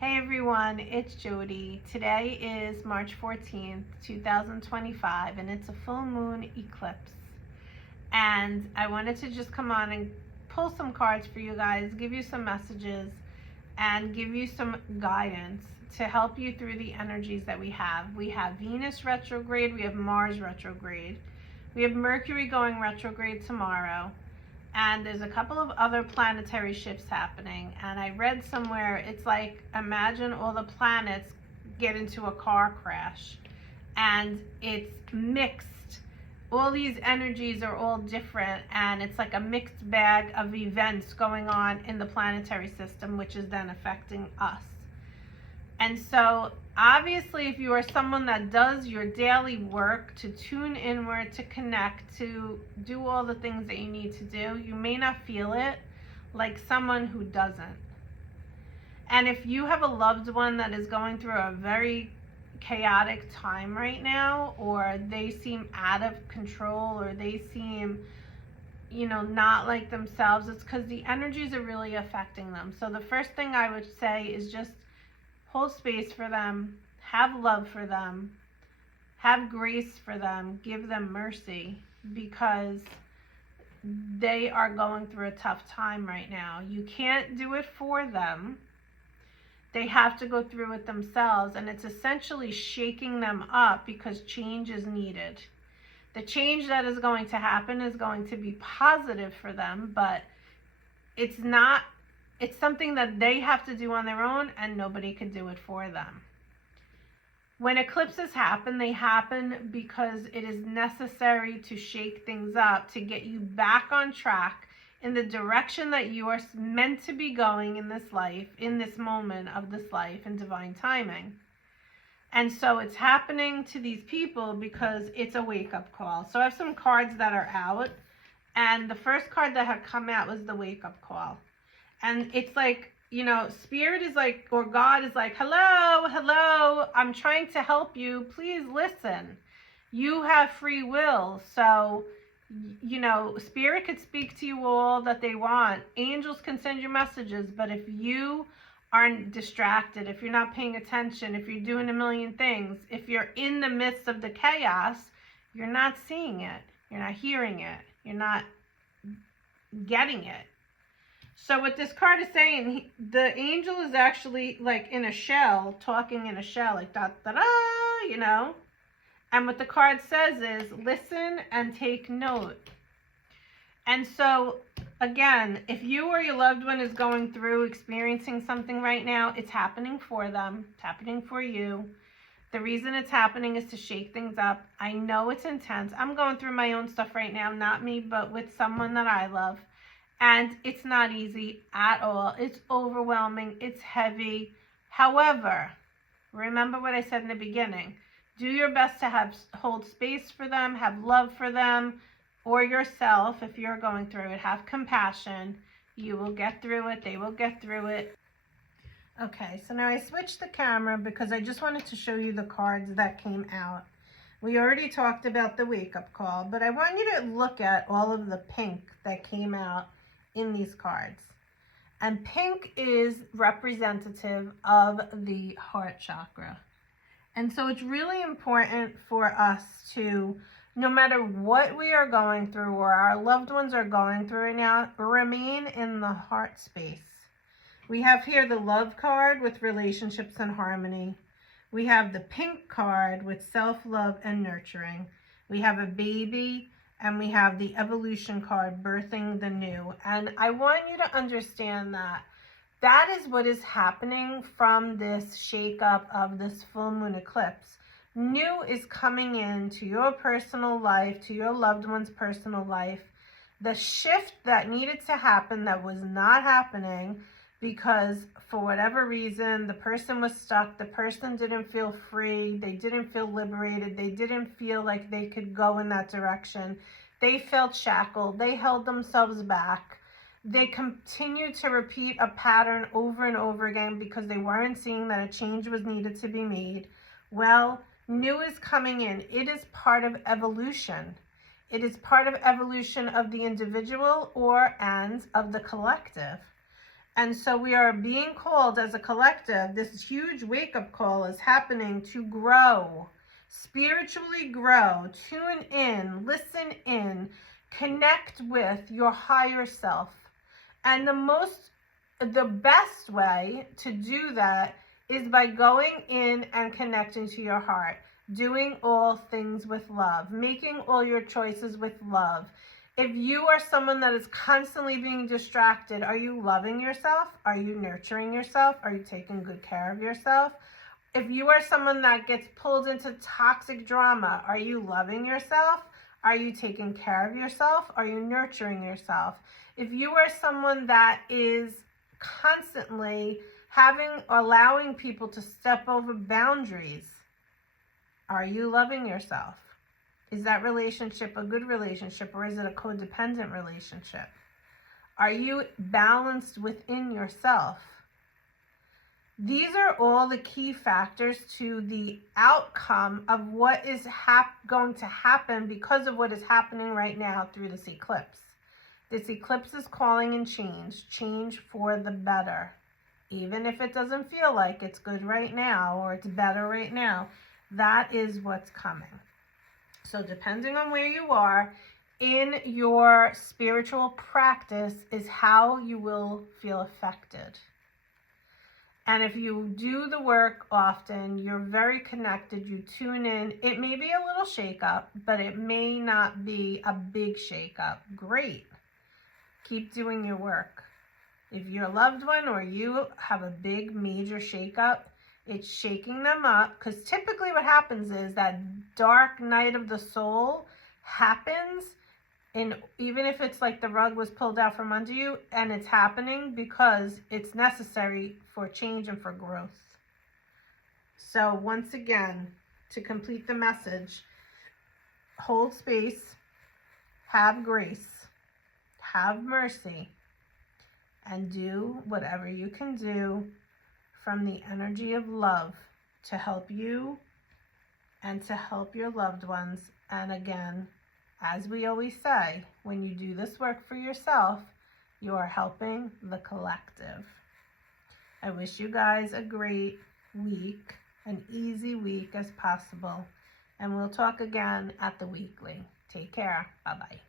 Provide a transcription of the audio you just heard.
Hey everyone, it's Jody. Today is March 14th, 2025, and it's a full moon eclipse. And I wanted to just come on and pull some cards for you guys, give you some messages, and give you some guidance to help you through the energies that we have. We have Venus retrograde, we have Mars retrograde, we have Mercury going retrograde tomorrow. And there's a couple of other planetary shifts happening. And I read somewhere, it's like, imagine all the planets get into a car crash. And it's mixed. All these energies are all different. And it's like a mixed bag of events going on in the planetary system, which is then affecting us. And so, obviously, if you are someone that does your daily work to tune inward, to connect, to do all the things that you need to do, you may not feel it like someone who doesn't. And if you have a loved one that is going through a very chaotic time right now, or they seem out of control, or they seem, not like themselves, it's because the energies are really affecting them. So the first thing I would say is just hold space for them, have love for them, have grace for them, give them mercy, because they are going through a tough time right now. You can't do it for them. They have to go through it themselves, and it's essentially shaking them up because change is needed. The change that is going to happen is going to be positive for them, but it's something that they have to do on their own, and nobody can do it for them. When eclipses happen, they happen because it is necessary to shake things up, to get you back on track in the direction that you are meant to be going in this life, in this moment of this life, in divine timing. And so it's happening to these people because it's a wake-up call. So I have some cards that are out, and the first card that had come out was the wake-up call. And it's like, Spirit is like, or God is like, hello, I'm trying to help you. Please listen. You have free will. So, Spirit could speak to you all that they want. Angels can send you messages. But if you are distracted, if you're not paying attention, if you're doing a million things, if you're in the midst of the chaos, you're not seeing it. You're not hearing it. You're not getting it. So what this card is saying, the angel is actually like in a shell, talking in a shell, like da-da-da, And what the card says is, listen and take note. And so, again, if you or your loved one is going through, experiencing something right now, it's happening for them. It's happening for you. The reason it's happening is to shake things up. I know it's intense. I'm going through my own stuff right now, not me, but with someone that I love. And it's not easy at all. It's overwhelming. It's heavy. However, remember what I said in the beginning. Do your best to hold space for them, have love for them, or yourself if you're going through it. Have compassion. You will get through it. They will get through it. Okay, so now I switched the camera because I just wanted to show you the cards that came out. We already talked about the wake-up call, but I want you to look at all of the pink that came out in these cards. And pink is representative of the heart chakra. And so it's really important for us to, no matter what we are going through or our loved ones are going through right now, remain in the heart space. We have here the love card with relationships and harmony. We have the pink card with self-love and nurturing. We have a baby, and we have the evolution card, birthing the new. And I want you to understand that that is what is happening from this shake-up of this full moon eclipse. New is coming into your personal life, to your loved one's personal life. The shift that needed to happen that was not happening because for whatever reason, the person was stuck, the person didn't feel free, they didn't feel liberated, they didn't feel like they could go in that direction. They felt shackled, they held themselves back. They continued to repeat a pattern over and over again because they weren't seeing that a change was needed to be made. Well, new is coming in. It is part of evolution. It is part of evolution of the individual and of the collective. And so we are being called as a collective. This huge wake-up call is happening to grow, spiritually grow, tune in, listen in, connect with your higher self. And the best way to do that is by going in and connecting to your heart, doing all things with love, making all your choices with love. If you are someone that is constantly being distracted, are you loving yourself? Are you nurturing yourself? Are you taking good care of yourself? If you are someone that gets pulled into toxic drama, are you loving yourself? Are you taking care of yourself? Are you nurturing yourself? If you are someone that is constantly allowing people to step over boundaries, are you loving yourself? Is that relationship a good relationship, or is it a codependent relationship? Are you balanced within yourself? These are all the key factors to the outcome of what is going to happen because of what is happening right now through this eclipse. This eclipse is calling in change for the better. Even if it doesn't feel like it's good right now or it's better right now, that is what's coming. So depending on where you are in your spiritual practice is how you will feel affected. And if you do the work often, you're very connected, you tune in, it may be a little shake-up, but it may not be a big shake-up. Great. Keep doing your work. If your loved one or you have a big major shake-up, it's shaking them up, because typically what happens is that dark night of the soul happens, and even if it's like the rug was pulled out from under you, and it's happening because it's necessary for change and for growth. So once again, to complete the message, hold space, have grace, have mercy, and do whatever you can do from the energy of love to help you and to help your loved ones. And again, as we always say, when you do this work for yourself, you are helping the collective. I wish you guys a great week, an easy week as possible, and we'll talk again at the weekly. Take care. Bye-bye.